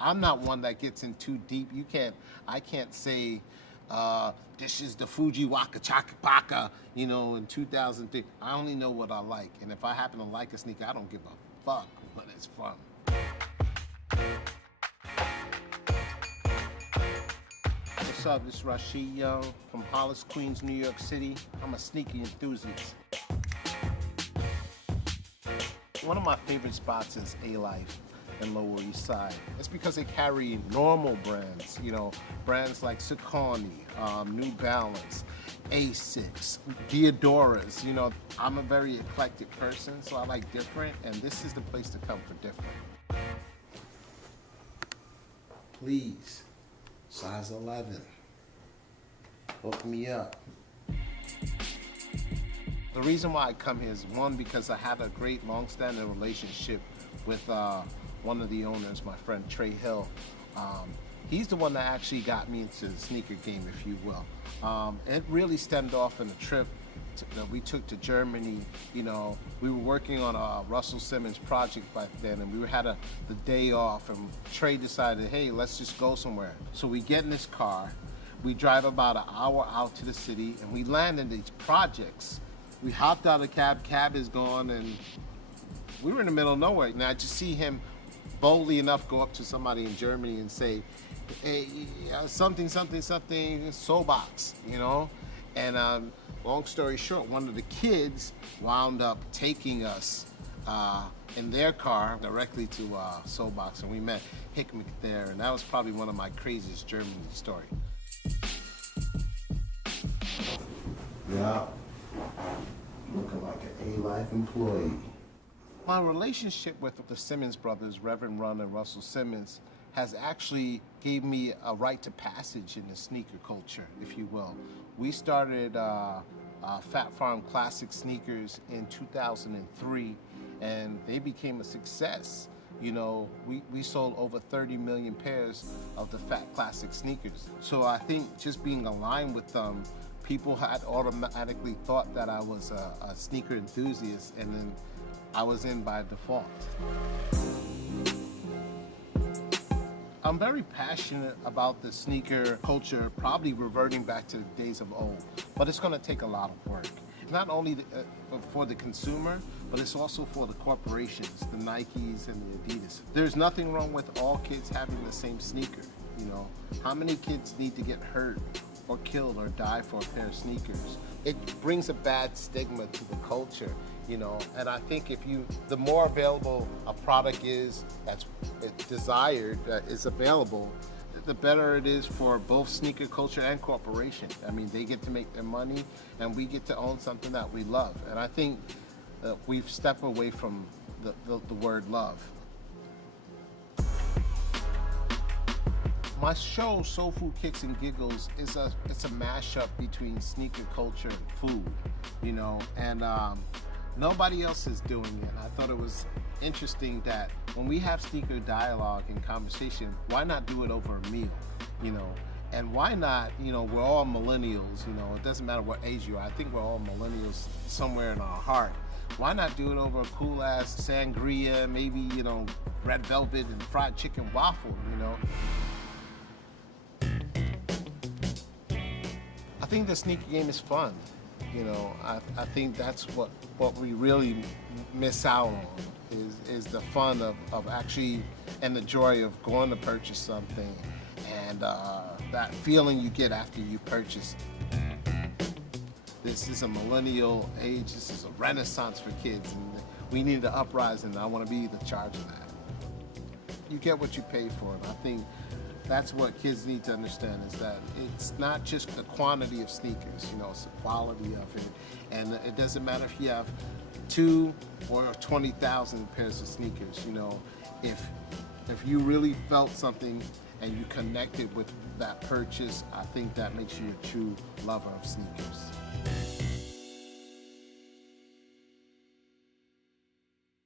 I'm not one that gets in too deep. I can't say, this is the Fuji Waka Chaka Paka, you know, in 2003. I only know what I like. And if I happen to like a sneaker, I don't give a fuck when it's from. What's up? This is Rasheed Young from Hollis, Queens, New York City. I'm a sneaker enthusiast. One of my favorite spots is Alife and Lower East Side. It's because they carry normal brands, you know, brands like Saucony, New Balance, Asics, Diodoras. You know, I'm a very eclectic person, so I like different, and this is the place to come for different. Please, size 11, hook me up. The reason why I come here is one, because I have a great long-standing relationship with one of the owners, my friend Trey Hill. He's the one that actually got me into the sneaker game, if you will. It really stemmed off in a trip that we took to Germany. You know, we were working on a Russell Simmons project back then, and we had the day off, and Trey decided, hey, let's just go somewhere. So we get in this car, we drive about an hour out to the city, and we land in these projects. We hopped out of the cab is gone, and we were in the middle of nowhere. And I just see him boldly enough go up to somebody in Germany and say, hey, something, Soulbox, you know? And long story short, one of the kids wound up taking us in their car directly to Soulbox, and we met Hickman there, and that was probably one of my craziest Germany stories. Yeah. Looking like an Alife employee. My relationship with the Simmons brothers, Reverend Run and Russell Simmons, has actually gave me a rite to passage in the sneaker culture, if you will. We started Fat Farm Classic Sneakers in 2003, and they became a success. You know, we sold over 30 million pairs of the Fat Classic sneakers. So I think just being aligned with them, people had automatically thought that I was a sneaker enthusiast, and then I was in by default. I'm very passionate about the sneaker culture, probably reverting back to the days of old, but it's gonna take a lot of work. Not only for the consumer, but it's also for the corporations, the Nikes and the Adidas. There's nothing wrong with all kids having the same sneaker, you know. How many kids need to get hurt or killed or die for a pair of sneakers? It brings a bad stigma to the culture, you know, and I think the more available a product is that's desired, that is available, the better it is for both sneaker culture and corporation. I mean, they get to make their money, and we get to own something that we love. And I think we've stepped away from the word love. My show, Soul Food Kicks and Giggles, it's a mashup between sneaker culture and food, you know, and nobody else is doing it. I thought it was interesting that when we have sneaker dialogue and conversation, why not do it over a meal, you know? And why not, you know, we're all millennials, you know, it doesn't matter what age you are. I think we're all millennials somewhere in our heart. Why not do it over a cool ass sangria, maybe, you know, red velvet and fried chicken waffle, you know? I think the sneaker game is fun. You know, I think that's what we really miss out on is the fun of actually, and the joy of going to purchase something, and that feeling you get after you purchase. This is a millennial age, this is a renaissance for kids, and we need an uprising, and I want to be the charge of that. You get what you pay for, and I think that's what kids need to understand, is that it's not just the quantity of sneakers, you know, it's the quality of it. And it doesn't matter if you have 2 or 20,000 pairs of sneakers, you know, if you really felt something and you connected with that purchase, I think that makes you a true lover of sneakers.